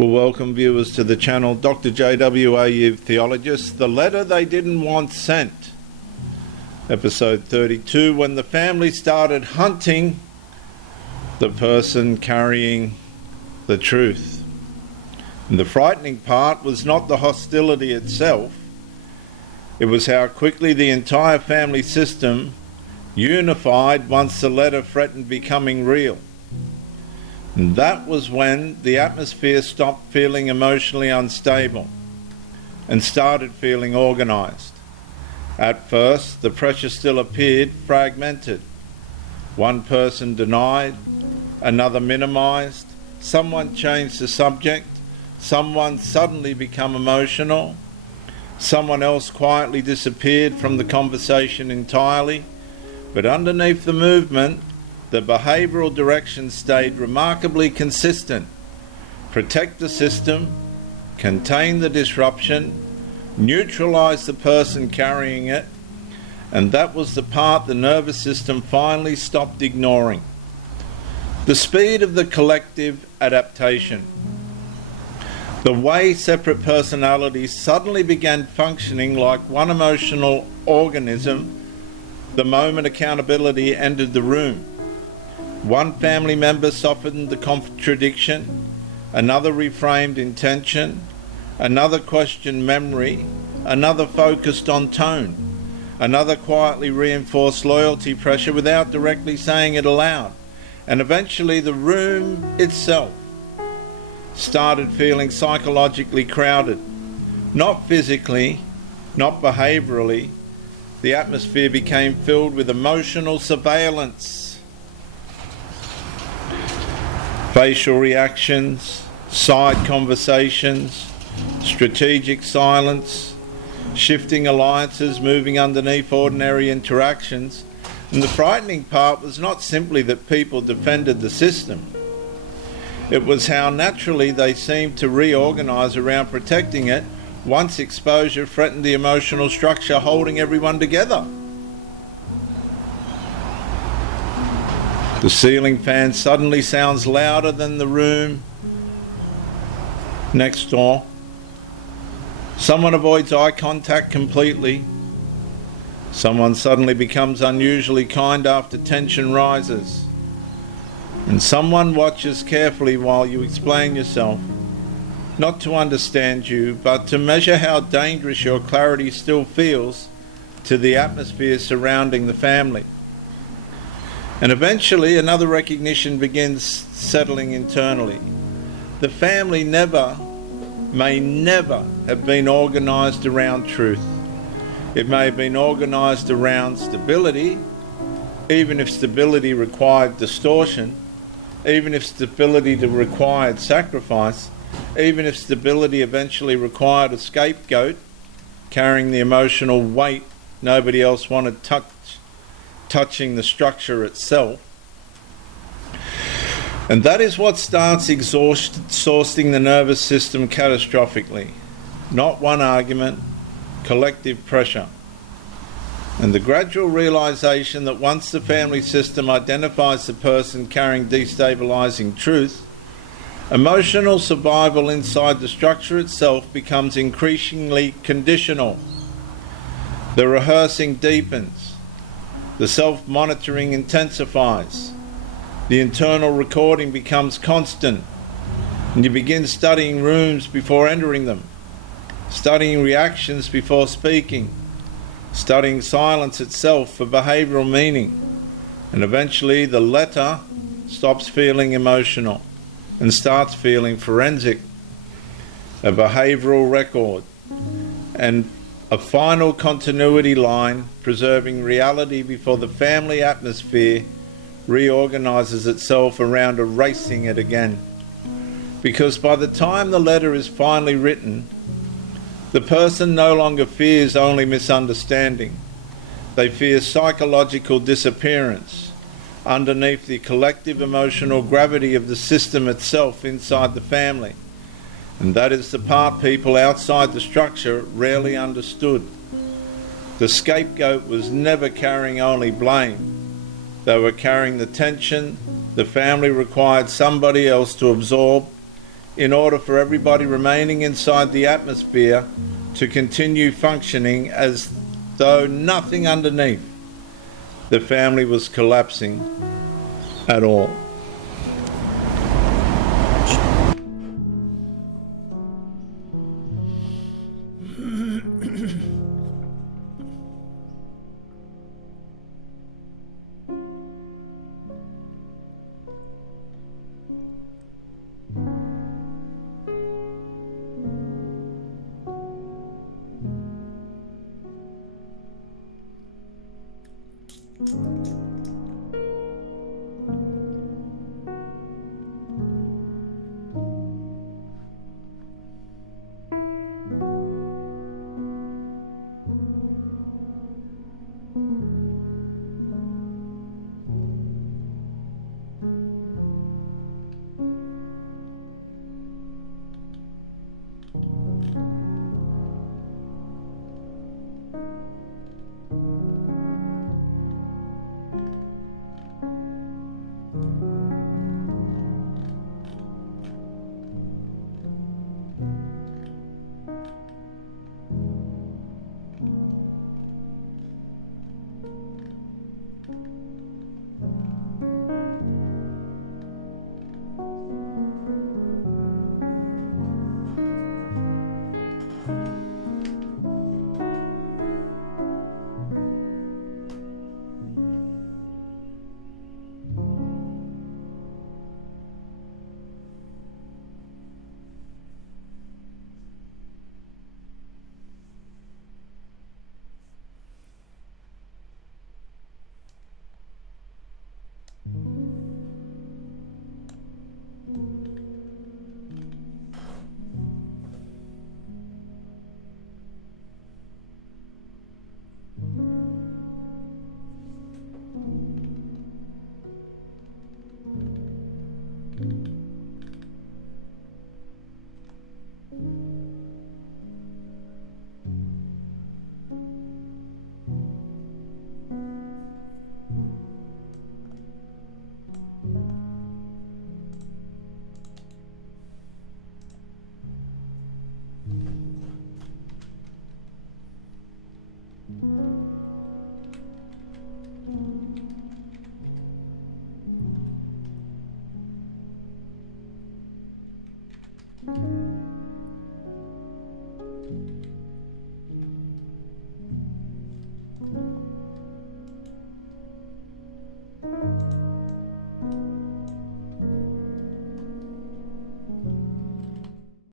Well, welcome viewers to the channel. Dr. JWA, Theologist. The Letter They Didn't Want Sent. Episode 32, when the family started hunting the person carrying the truth. And the frightening part was not the hostility itself. It was how quickly the entire family system unified once the letter threatened becoming real. And that was when the atmosphere stopped feeling emotionally unstable and started feeling organised. At first, the pressure still appeared fragmented. One person denied, another minimised, someone changed the subject, someone suddenly became emotional, someone else quietly disappeared from the conversation entirely. But underneath the movement, the behavioural direction stayed remarkably consistent. Protect the system, contain the disruption, neutralise the person carrying it, and that was the part the nervous system finally stopped ignoring. The speed of the collective adaptation. The way separate personalities suddenly began functioning like one emotional organism the moment accountability entered the room. One family member softened the contradiction, another reframed intention, another questioned memory, another focused on tone, another quietly reinforced loyalty pressure without directly saying it aloud. And eventually the room itself started feeling psychologically crowded. Not physically, not behaviourally. The atmosphere became filled with emotional surveillance. Facial reactions, side conversations, strategic silence, shifting alliances moving underneath ordinary interactions. And the frightening part was not simply that people defended the system. It was how naturally they seemed to reorganise around protecting it once exposure threatened the emotional structure holding everyone together. The ceiling fan suddenly sounds louder than the room next door. Someone avoids eye contact completely. Someone suddenly becomes unusually kind after tension rises. And someone watches carefully while you explain yourself, not to understand you, but to measure how dangerous your clarity still feels to the atmosphere surrounding the family. And eventually another recognition begins settling internally. The family may never have been organised around truth. It may have been organised around stability, even if stability required distortion, even if stability required sacrifice, even if stability eventually required a scapegoat carrying the emotional weight nobody else wanted touching the structure itself. And that is what starts exhausting the nervous system catastrophically. Not one argument, collective pressure. And the gradual realisation that once the family system identifies the person carrying destabilising truth, emotional survival inside the structure itself becomes increasingly conditional. The rehearsing deepens. The self-monitoring intensifies. The internal recording becomes constant. And you begin studying rooms before entering them, studying reactions before speaking, studying silence itself for behavioural meaning. And eventually the letter stops feeling emotional and starts feeling forensic, a behavioural record, and a final continuity line preserving reality before the family atmosphere reorganises itself around erasing it again. Because by the time the letter is finally written, the person no longer fears only misunderstanding. They fear psychological disappearance underneath the collective emotional gravity of the system itself inside the family. And that is the part people outside the structure rarely understood. The scapegoat was never carrying only blame. They were carrying the tension the family required somebody else to absorb in order for everybody remaining inside the atmosphere to continue functioning as though nothing underneath the family was collapsing at all.